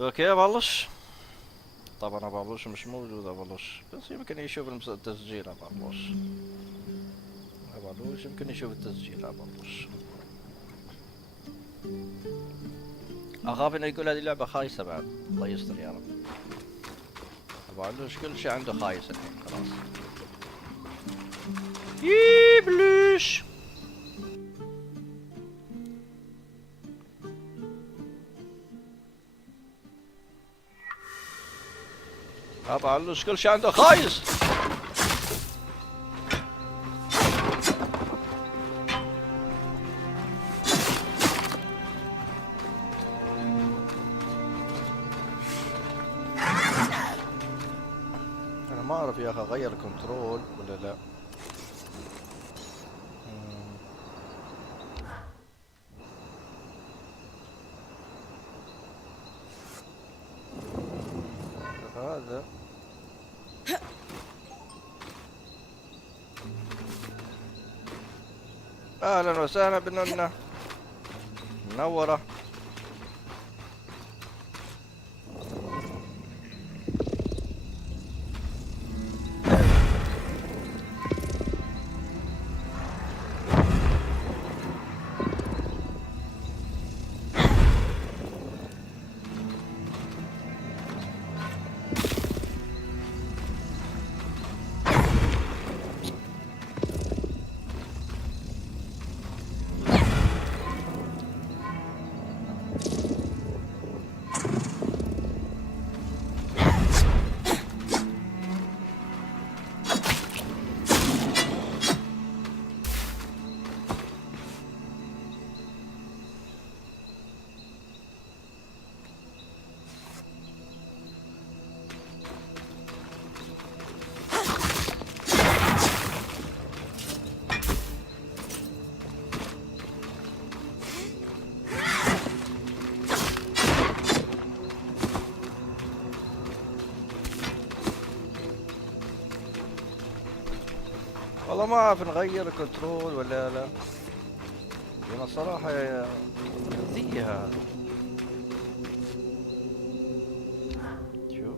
اوكي بلش. طبعا بلش مش موجود بلش، بس يمكن يشوف التسجيل بلش. بلش يمكن يشوف التسجيل بلش. اخاف انه يقول هذه لعبة خايسة بعد. الله يستر يا رب. بلش كل شيء عنده خايس الحين خلاص. يبلش. بلش كل شيء عنده خايس. انا ما اعرف يا اخي اغير كنترول ولا لا. هذا اهلا وسهلا بنونا منورة. والله ما اعرف نغير كنترول ولا لا. انا صراحة يأذيها. شوف.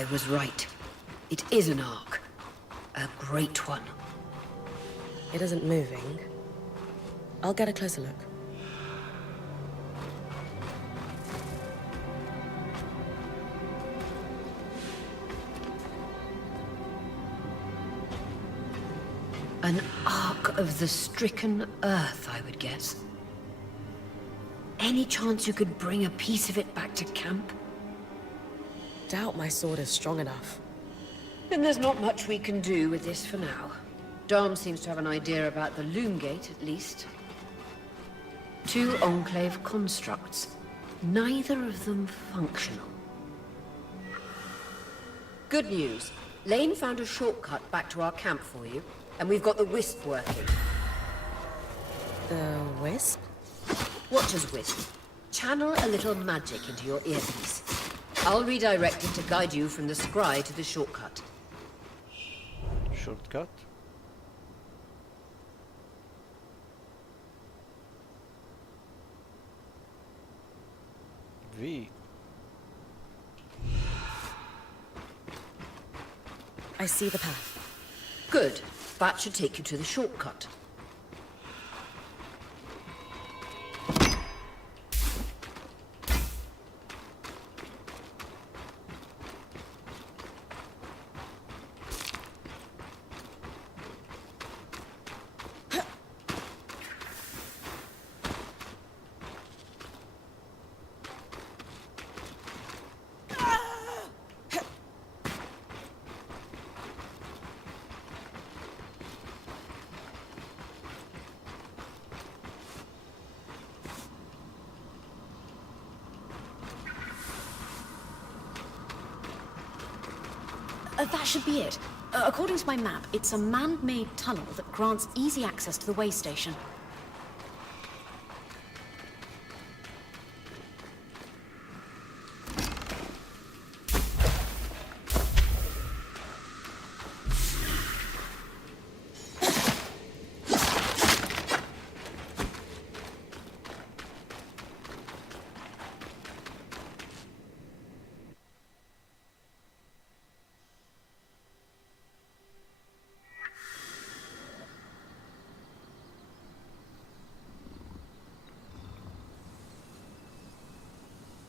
I was right. It is an ark. A great one. It isn't moving. I'll get a closer look. An ark of the stricken earth, I would guess. Any chance you could bring a piece of it back to camp? Doubt my sword is strong enough. Then there's not much we can do with this for now. Dom seems to have an idea about the loom gate, at least. 2 Enclave constructs. Neither of them functional. Good news. Lane found a shortcut back to our camp for you, and we've got the Wisp working. The Wisp? Watch as Wisp. Channel a little magic into your earpiece. I'll redirect it to guide you from the scry to the shortcut. Shortcut? V. I see the path. Good. That should take you to the shortcut. That should be it. According to my map, it's a man-made tunnel that grants easy access to the way station.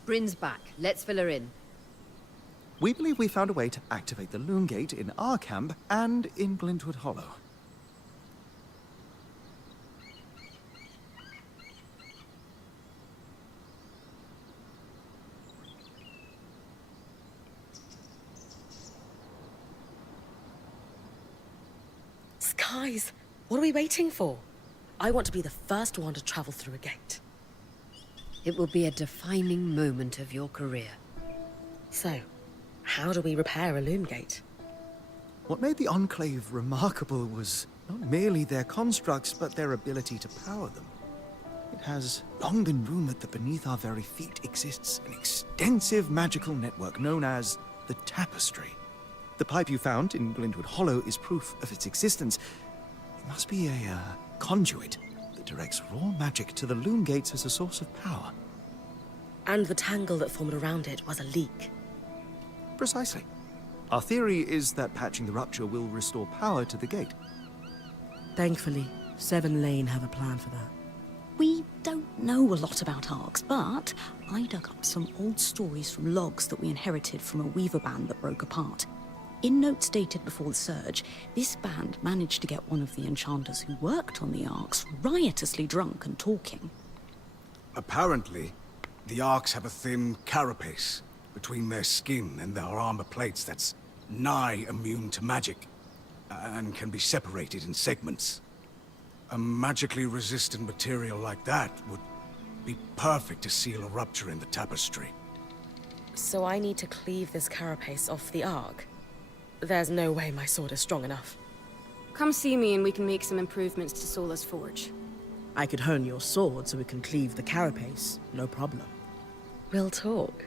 Bryn's back. Let's fill her in. We believe we found a way to activate the loom gate in our camp and in Glintwood Hollow. Skies! What are we waiting for? I want to be the first one to travel through a gate. It will be a defining moment of your career. So, how do we repair a loom gate? What made the Enclave remarkable was not merely their constructs, but their ability to power them. It has long been rumored that beneath our very feet exists an extensive magical network known as the Tapestry. The pipe you found in Glintwood Hollow is proof of its existence. It must be a conduit that directs raw magic to the loom gates as a source of power. And the tangle that formed around it was a leak. Precisely. Our theory is that patching the rupture will restore power to the gate. Thankfully, Seven Lane have a plan for that. We don't know a lot about arcs, but I dug up some old stories from logs that we inherited from a weaver band that broke apart. In notes dated before the Surge, this band managed to get one of the enchanters who worked on the arcs riotously drunk and talking. Apparently, the arcs have a thin carapace between their skin and their armor plates that's nigh immune to magic, and can be separated in segments. A magically resistant material like that would be perfect to seal a rupture in the tapestry. So I need to cleave this carapace off the arc? There's no way my sword is strong enough. Come see me and we can make some improvements to Sola's forge. I could hone your sword so we can cleave the carapace, no problem. We'll talk.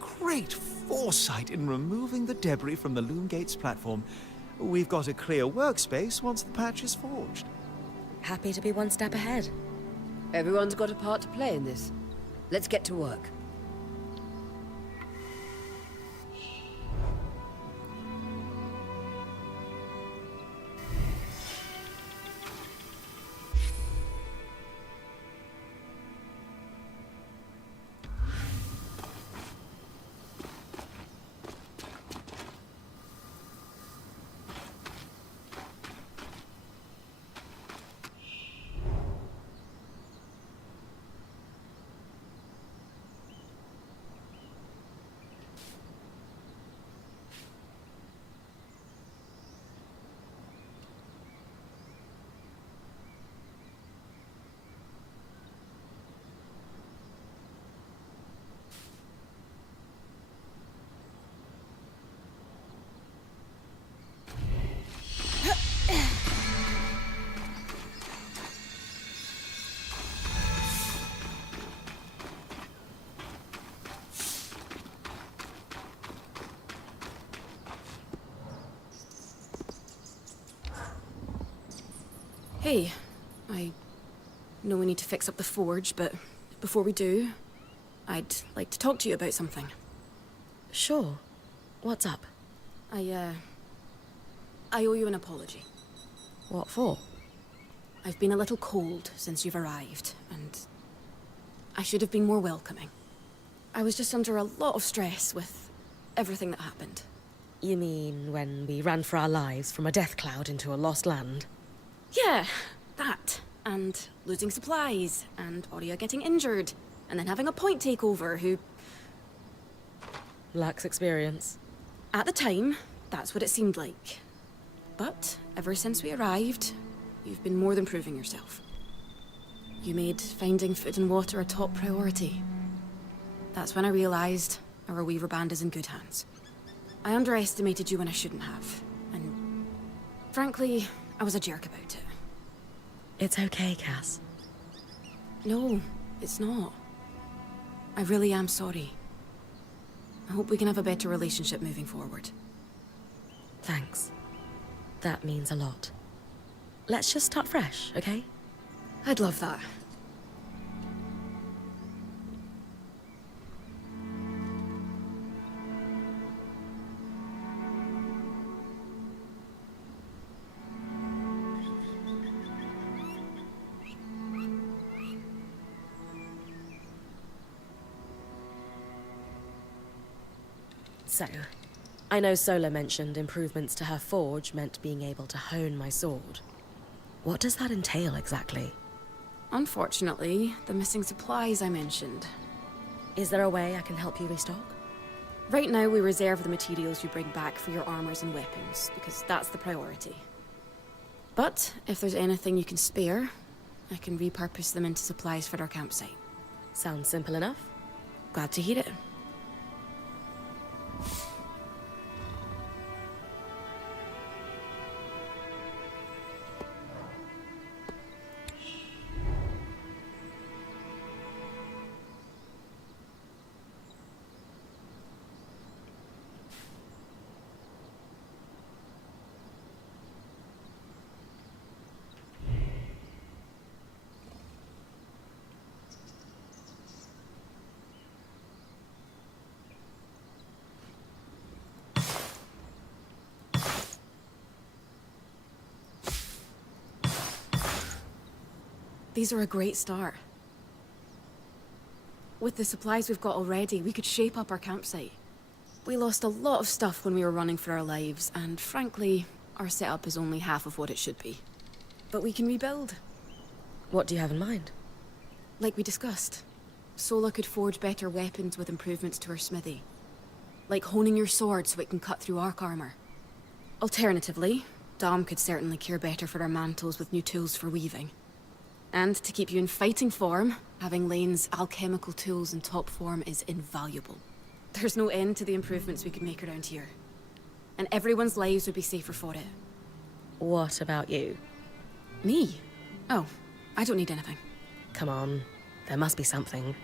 Great foresight in removing the debris from the loom gate's platform. We've got a clear workspace once the patch is forged. Happy to be one step ahead. Everyone's got a part to play in this. Let's get to work. Hey, I know we need to fix up the forge, but before we do, I'd like to talk to you about something. Sure. What's up? I owe you an apology. What for? I've been a little cold since you've arrived, and I should have been more welcoming. I was just under a lot of stress with everything that happened. You mean when we ran for our lives from a death cloud into a lost land? Yeah, that. And losing supplies, and Aurea getting injured, and then having a point takeover who... Lacks experience. At the time, that's what it seemed like. But ever since we arrived, you've been more than proving yourself. You made finding food and water a top priority. That's when I realized our Weaver Band is in good hands. I underestimated you when I shouldn't have, and frankly, I was a jerk about it. It's okay, Cass. No, it's not. I really am sorry. I hope we can have a better relationship moving forward. Thanks. That means a lot. Let's just start fresh, okay? I'd love that. So, I know Sola mentioned improvements to her forge meant being able to hone my sword. What does that entail exactly? Unfortunately, the missing supplies I mentioned. Is there a way I can help you restock? Right now, we reserve the materials you bring back for your armors and weapons, because that's the priority. But if there's anything you can spare, I can repurpose them into supplies for our campsite. Sounds simple enough. Glad to hear it. These are a great start. With the supplies we've got already, we could shape up our campsite. We lost a lot of stuff when we were running for our lives, and frankly, our setup is only half of what it should be. But we can rebuild. What do you have in mind? Like we discussed, Sola could forge better weapons with improvements to her smithy. Like honing your sword so it can cut through arc armor. Alternatively, Dom could certainly care better for our mantles with new tools for weaving. And to keep you in fighting form, having Lane's alchemical tools in top form is invaluable. There's no end to the improvements we could make around here. And everyone's lives would be safer for it. What about you? Me? Oh, I don't need anything. Come on, there must be something.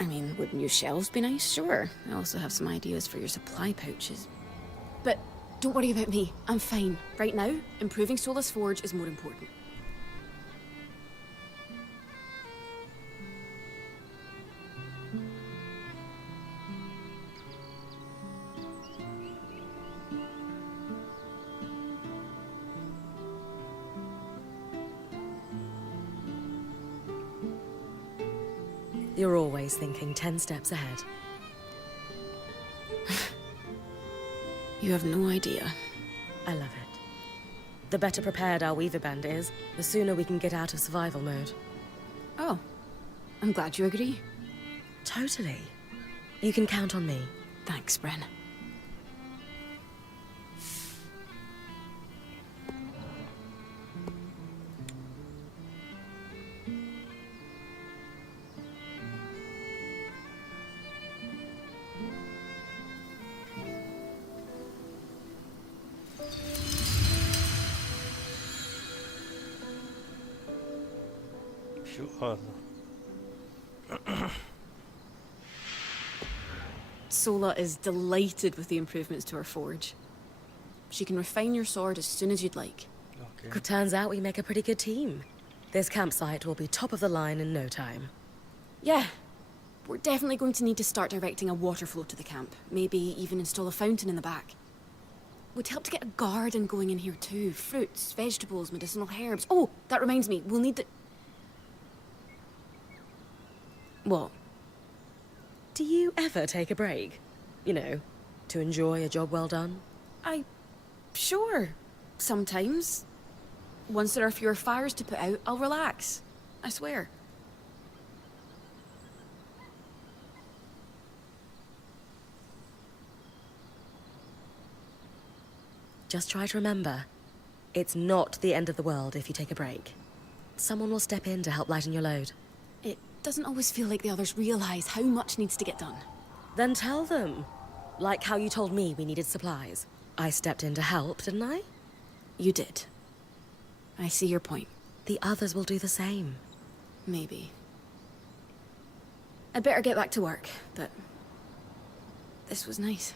I mean, would new shelves be nice? Sure. I also have some ideas for your supply pouches. But don't worry about me. I'm fine. Right now, improving Sola's forge is more important. You're always thinking 10 steps ahead. You have no idea. I love it. The better prepared our Weaver Band is, the sooner we can get out of survival mode. Oh, I'm glad you agree. Totally. You can count on me. Thanks, Bren. شو هذا؟ Sola is delighted with the improvements to her forge. She can refine your sword as soon as you'd like. اوكي. Turns out we make a pretty good team. This campsite will be top of the line in no time. Yeah. We're definitely going to need to start directing a water flow to the camp. Maybe even install a fountain in the back. Would help to get a garden going in here too. Fruits, vegetables, medicinal herbs. Oh, that reminds me, we'll need the... What? Do you ever take a break? You know, to enjoy a job well done? Sure. Sometimes. Once there are fewer fires to put out, I'll relax. I swear. Just try to remember, it's not the end of the world if you take a break. Someone will step in to help lighten your load. It doesn't always feel like the others realize how much needs to get done. Then tell them. Like how you told me we needed supplies. I stepped in to help, didn't I? You did. I see your point. The others will do the same. Maybe. I'd better get back to work, but... this was nice.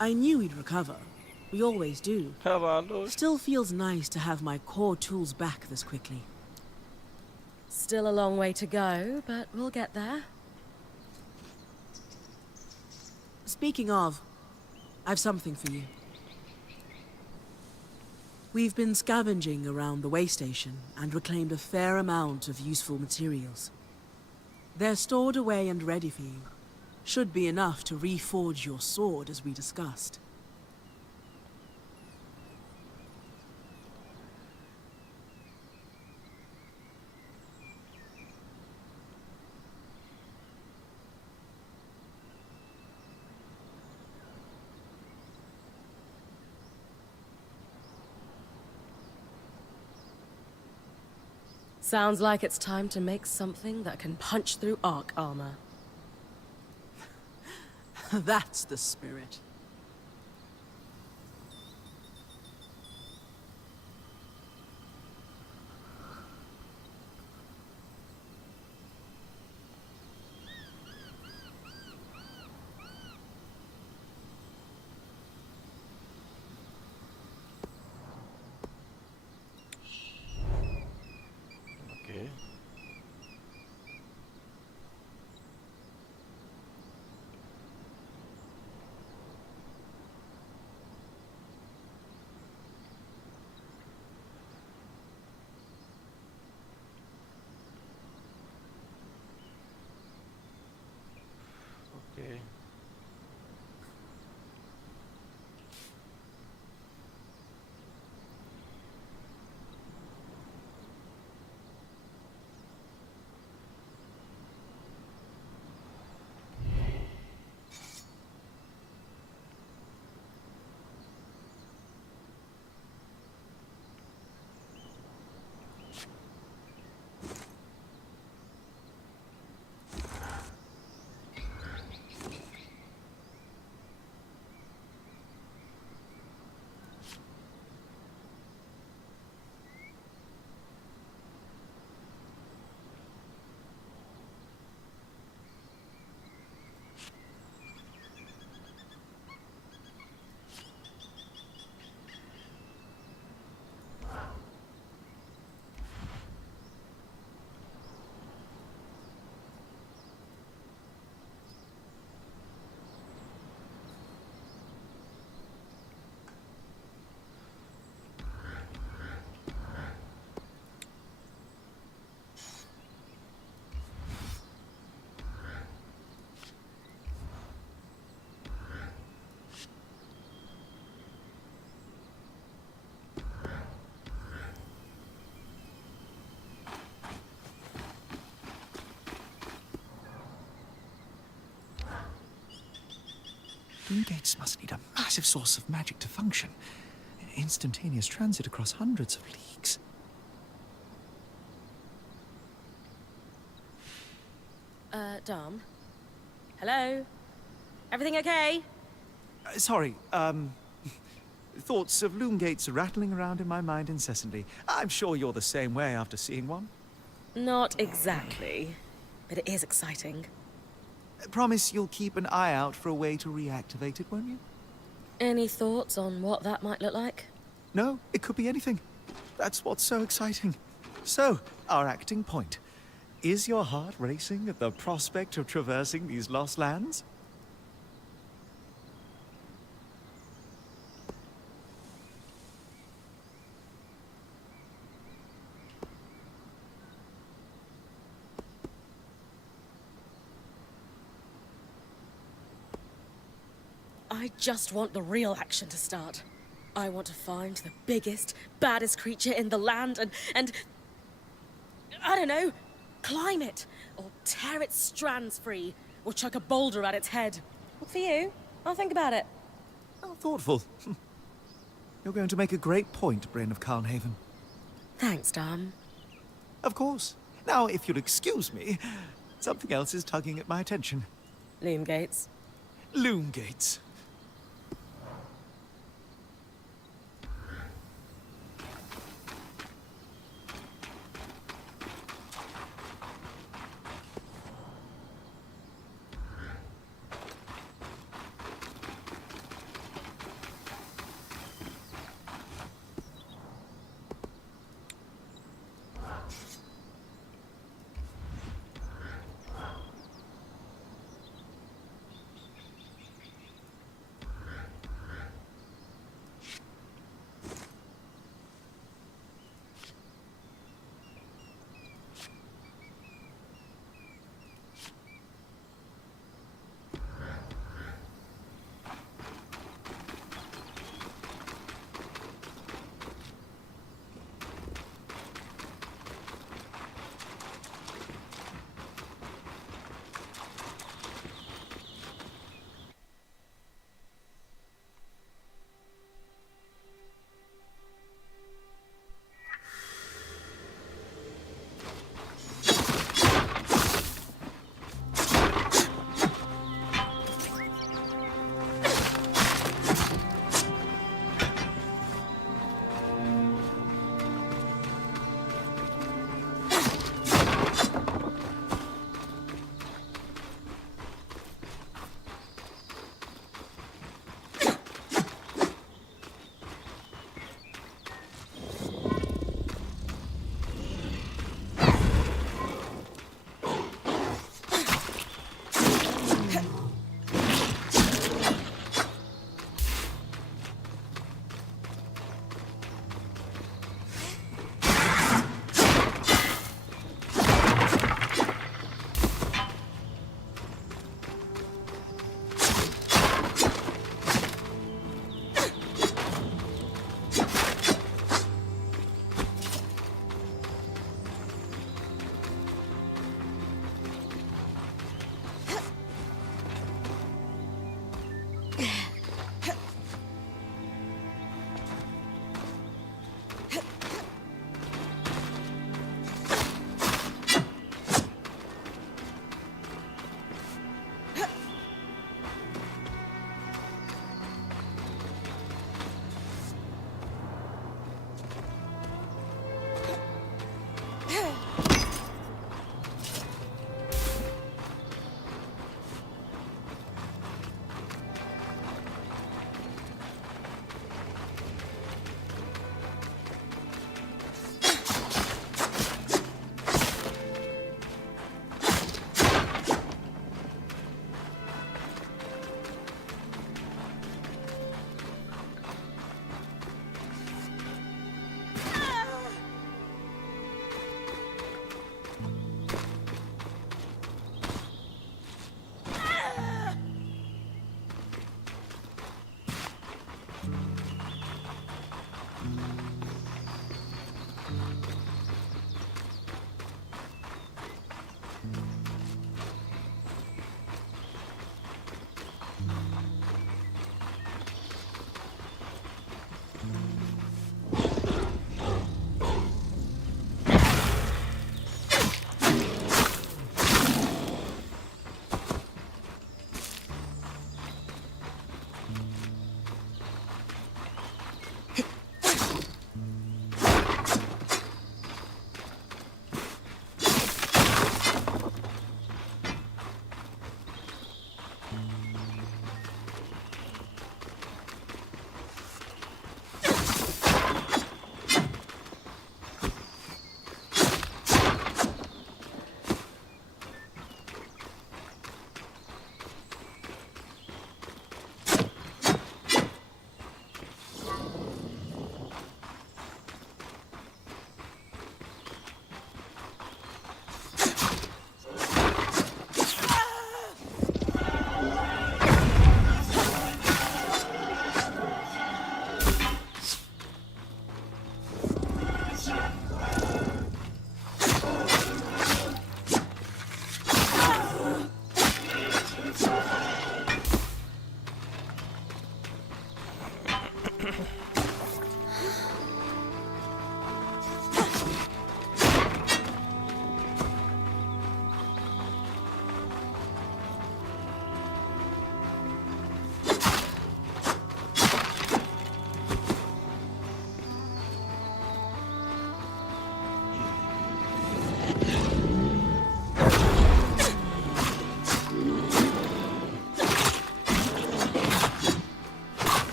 I knew we'd recover. We always do. Cavalos. Still feels nice to have my core tools back this quickly. Still a long way to go, but we'll get there. Speaking of, I've something for you. We've been scavenging around the way station and reclaimed a fair amount of useful materials. They're stored away and ready for you. Should be enough to reforge your sword as we discussed. Sounds like it's time to make something that can punch through arc armor. That's the spirit. Okay. Okay. Doom gates must need a massive source of magic to function. Instantaneous transit across hundreds of leagues. Dom? Hello? Everything okay? Sorry, thoughts of loom gates rattling around in my mind incessantly. I'm sure you're the same way after seeing one. Not exactly, but it is exciting. Promise you'll keep an eye out for a way to reactivate it, won't you? Any thoughts on what that might look like? No, it could be anything. That's what's so exciting. So, our acting point. Is your heart racing at the prospect of traversing these lost lands? I just want the real action to start. I want to find the biggest, baddest creature in the land and I don't know, climb it, or tear its strands free, or chuck a boulder at its head. For you, I'll think about it. How thoughtful. You're going to make a great point, Bryn of Carnhaven. Thanks, Dom. Of course. Now, if you'll excuse me, something else is tugging at my attention. Loom gates. Loom gates.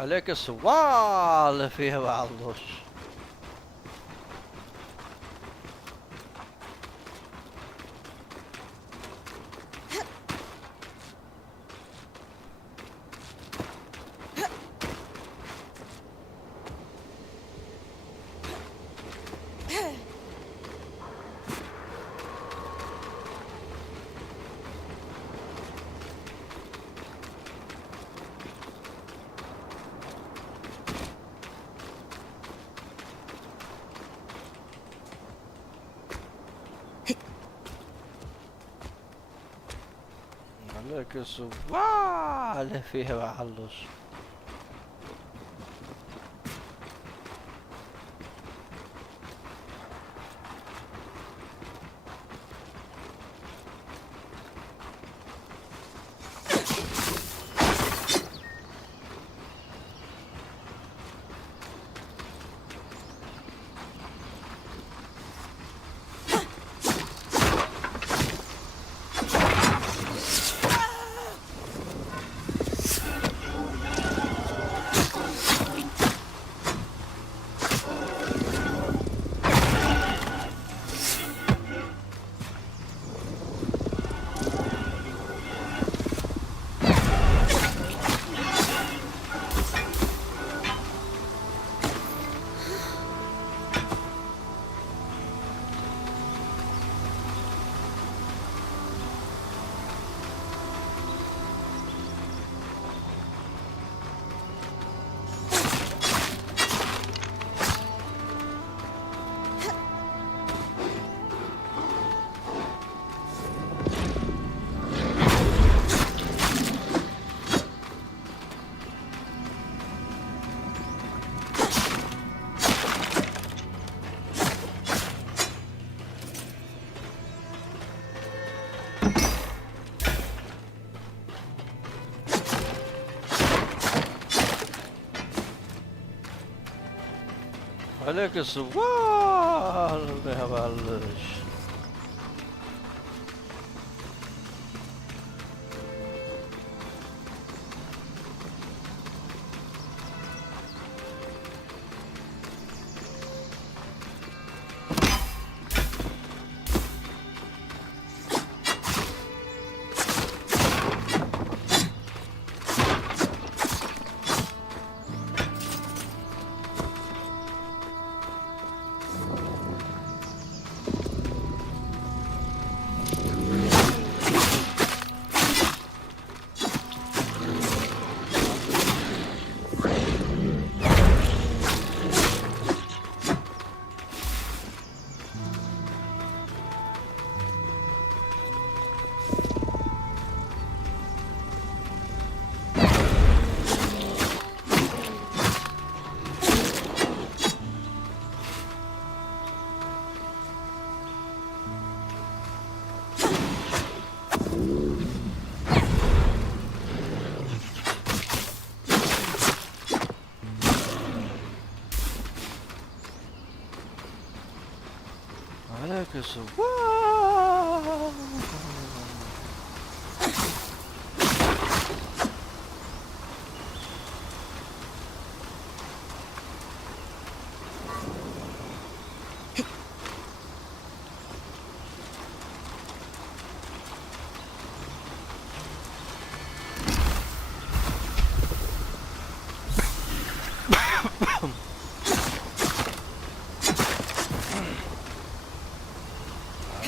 عليك السوال فيها بعضش. عليك السوال فيها بعضش. عليك السوال فيها بعضش. عليك السوال.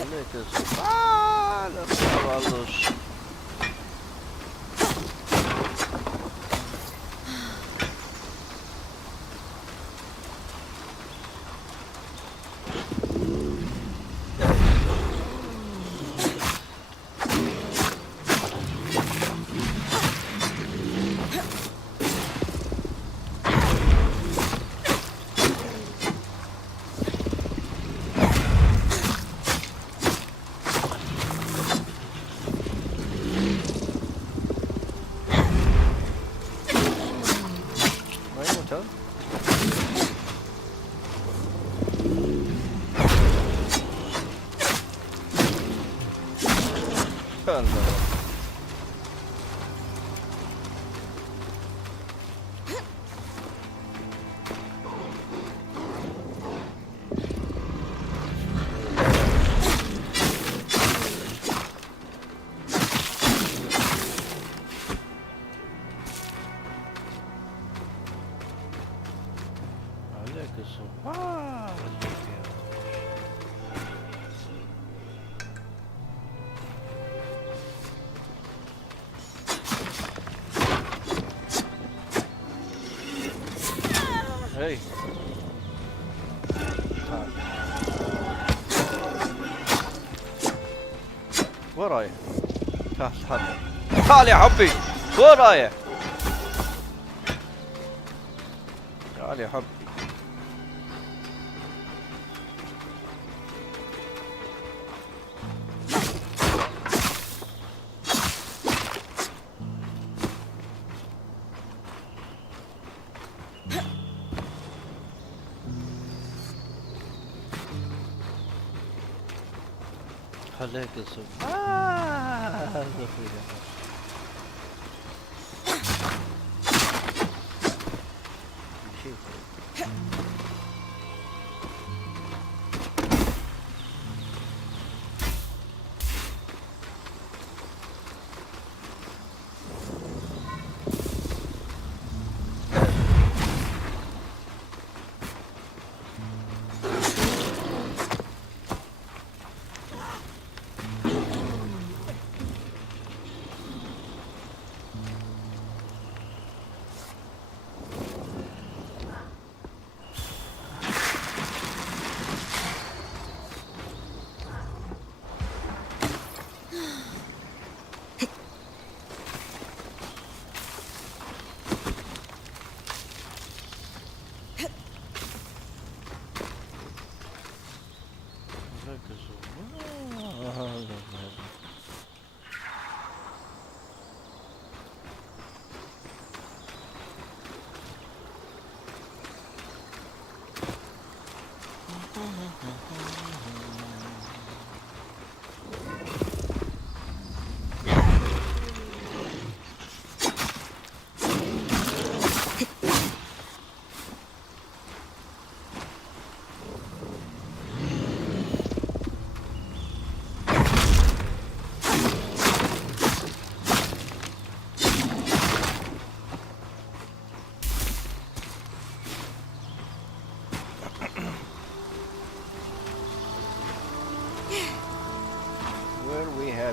عليك السوال فيها بعضش. هي تعال. وين رايح؟ تعال تعال تعال يا حبي، وين رايح؟ تعال يا حبي. خليك يصير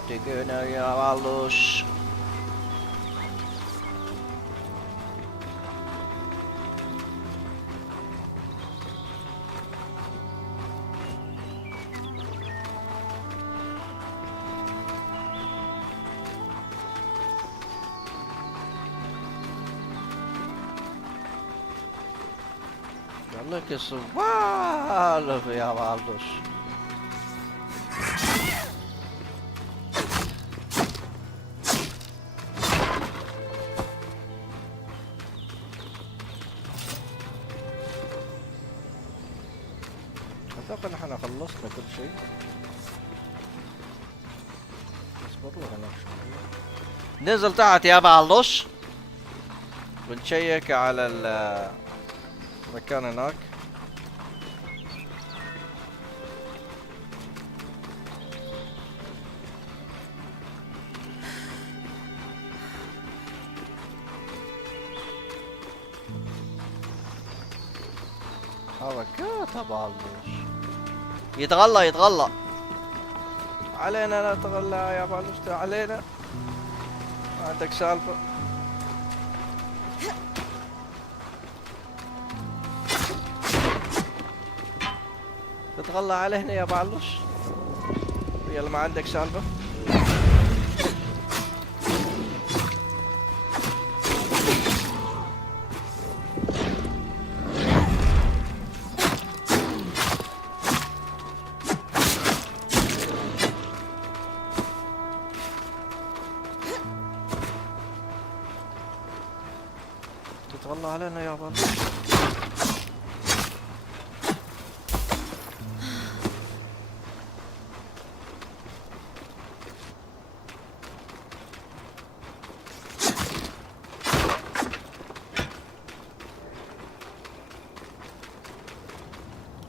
تقنا يا معلوش. لك السوالف يا معلوش. أعتقد نحن خلصنا كل شيء. اصبر له هناك شوي. نزل تحت يا معلوش ونشيك على المكان هناك. حركات يا معلوش. يتغلى علينا، لا تغلى يا معلوش علينا. عندك سالفة. تتغلى علينا يا معلوش. يلا ما عندك سالفة. تتغلى علينا يا معلوش.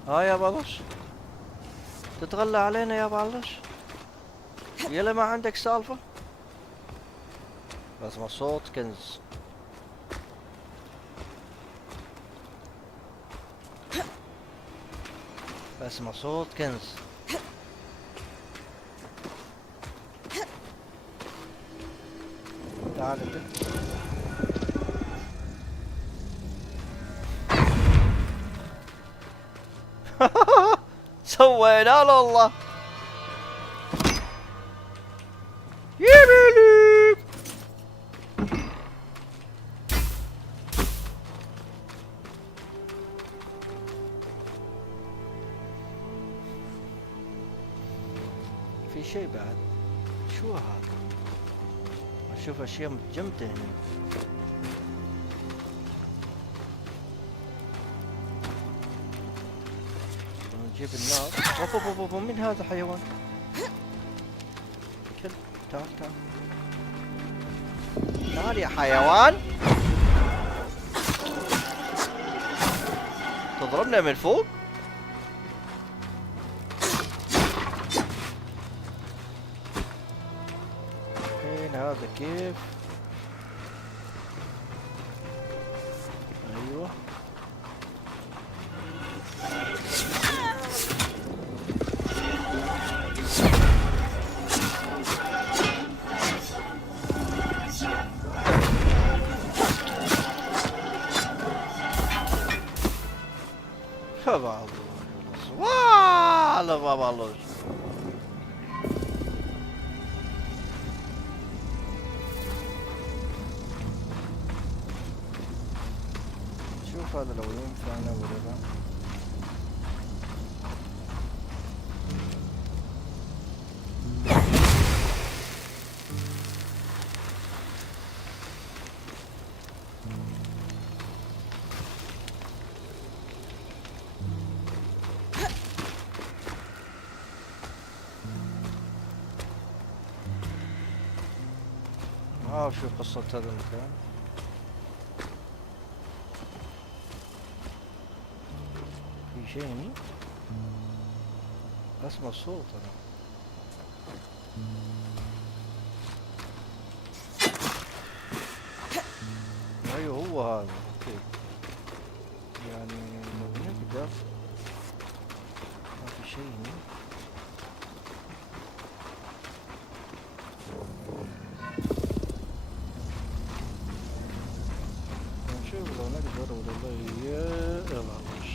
ها يا بلش تتغلى علينا يا بلش. يلا ما عندك سالفة. بسمع صوت كنز. بسمع صوت كنز. تعال انت. سوينا له والله. يبيلي في شيء بعد. شو هذا؟ اشوف اشياء جامدة هنا. نجيب النار. اوف اوف اوف، من هذا حيوان؟ كل تعال تعال تعال يا حيوان. تضربنا من فوق؟ الحين هذا كيف؟ ايوه بعض. والله ما بالوش. شوف هذا لو ينفعنا ولا لا. ما اعرف شو قصة هذا المكان. في شيء هني اسمع صوت انا. ايوه هو هذا. اوكي يعني لو نقدر. ما في شيء هني. نشوف لو نقدر ولا لا. يا معلش.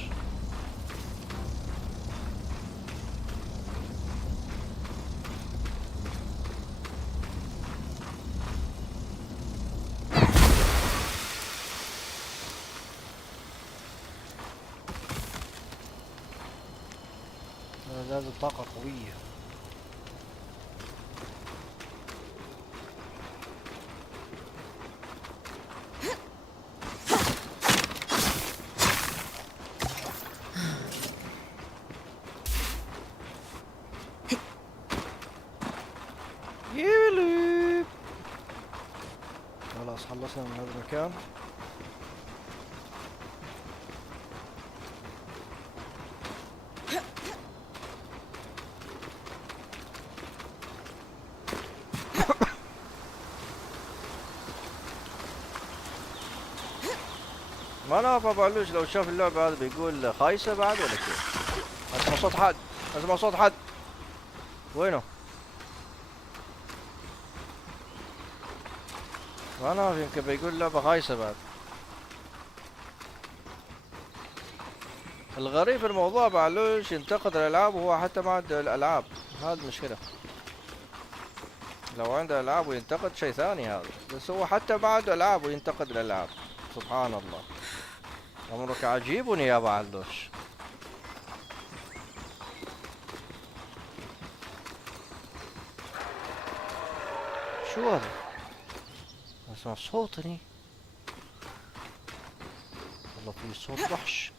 لازم طاقة قوية. يلي خلاص خلصنا من هذا المكان. ما انا ابغى بعلوش لو شاف اللعبة هذا بيقول خايسة بعد ولا كيف؟ اسمع صوت حد. اسمع صوت حد. وينه؟ ما انا اعرف يمكن بيقول لعبة خايسة بعد. الغريب في الموضوع بعلوش ينتقد الالعاب وهو حتى ما عنده الالعاب. هذه المشكلة. لو عنده العاب وينتقد شيء ثاني هذا، بس هو حتى ما عنده العاب وينتقد الالعاب. سبحان الله. امرك عجيب يا بعلوش. شو هذا؟ اسمع صوت هني. والله في صوت وحش.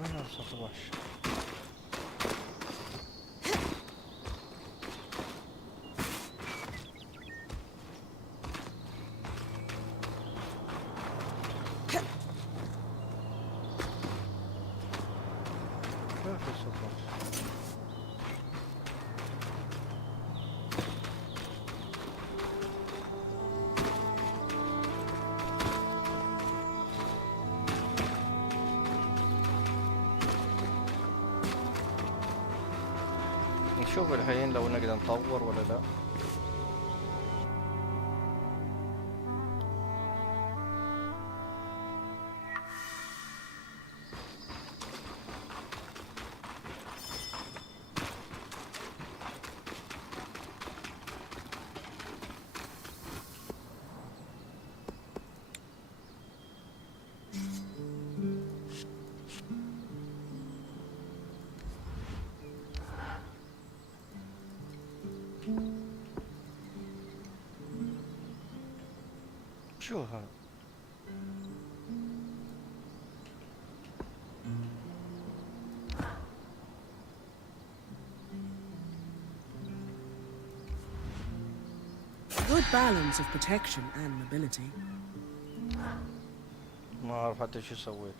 وين صوت الوحش؟ ما في صوت وحش. نشوف الحين لو نقدر نطور ولا لا. شو هذا؟ Good balance of protection and mobility. ما اعرف حتى شو سويت.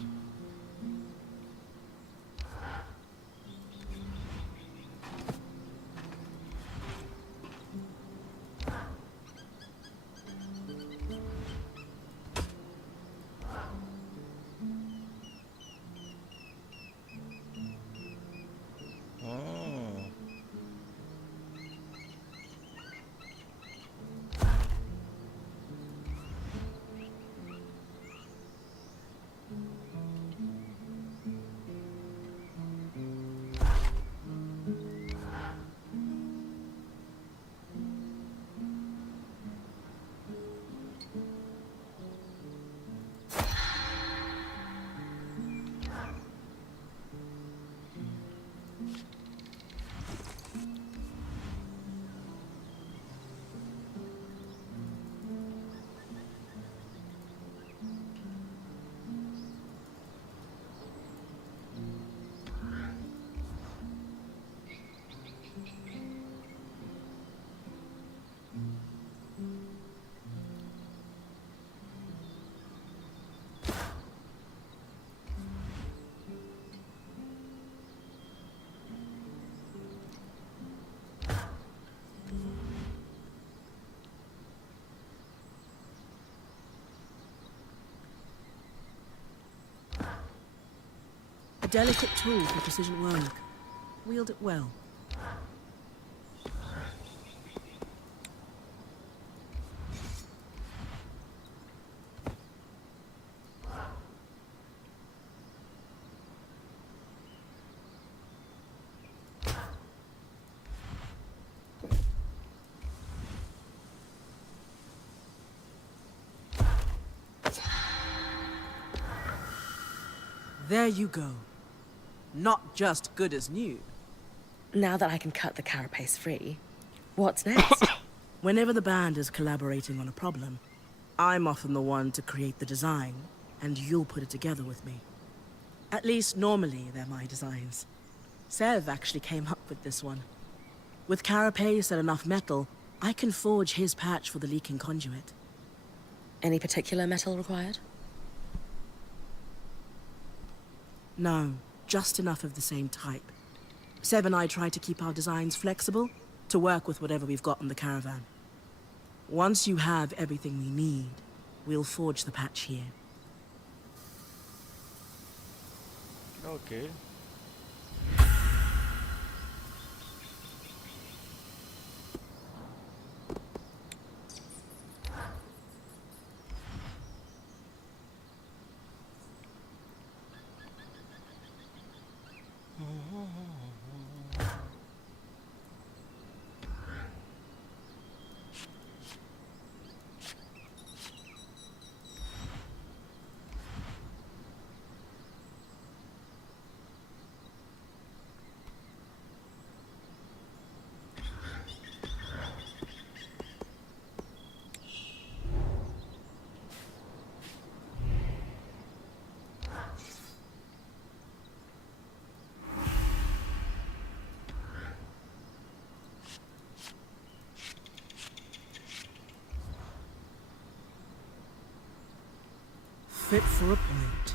A delicate tool for precision work. Wield it well. There you go. Not just good as new. Now that I can cut the carapace free, what's next? Whenever the band is collaborating on a problem, I'm often the one to create the design, and you'll put it together with me. At least normally they're my designs. Sev actually came up with this one. With carapace and enough metal, I can forge his patch for the leaking conduit. Any particular metal required? No, just enough of the same type. Seb and I try to keep our designs flexible to work with whatever we've got in the caravan. Once you have everything we need, we'll forge the patch here. Okay. Fit for a point.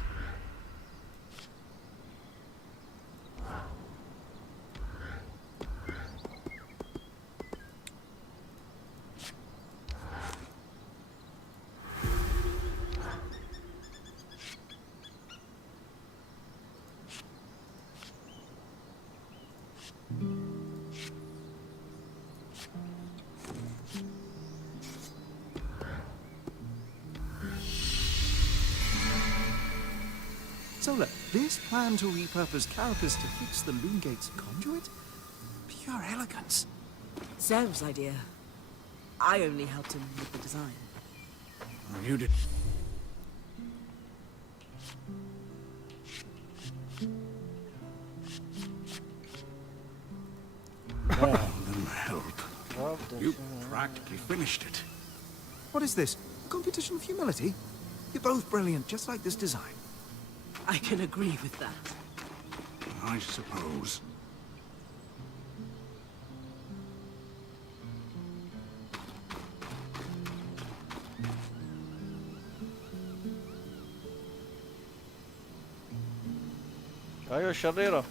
So look, this plan to repurpose carapace to fix the loom gate's conduit? Pure elegance. Sev's idea. I only helped him with the design. You did. More than help. You practically finished it. What is this? competition of humility. You're both brilliant, just like this design. I can agree with that. I suppose. ايوه الشريرة.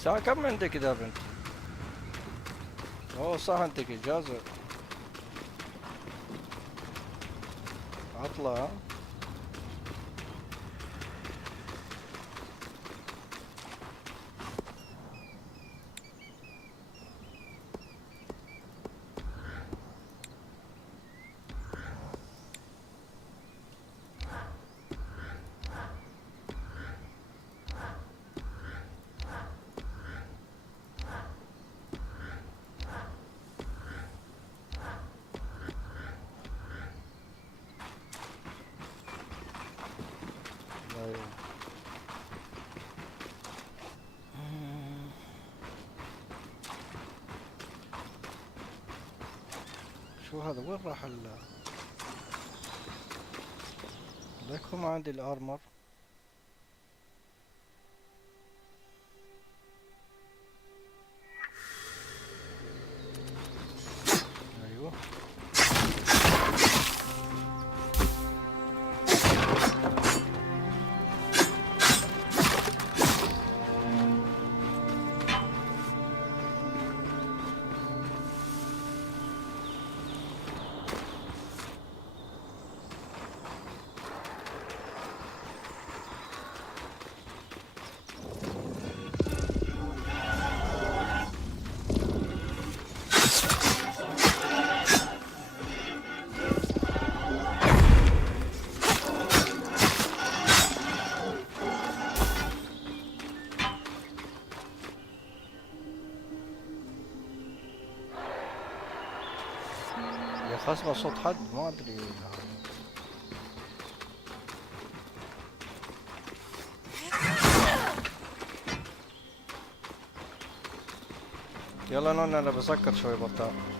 الساعة كم عندك يا بنت؟ اوه صح عندك اجازة. عطلة ها؟ ايوه. شو هذا؟ وين راح ليكو ما عندي الارمر. ايوه يا خاصة صوت حد ما ادري. يلا نونا انا بسكر شوي بطال.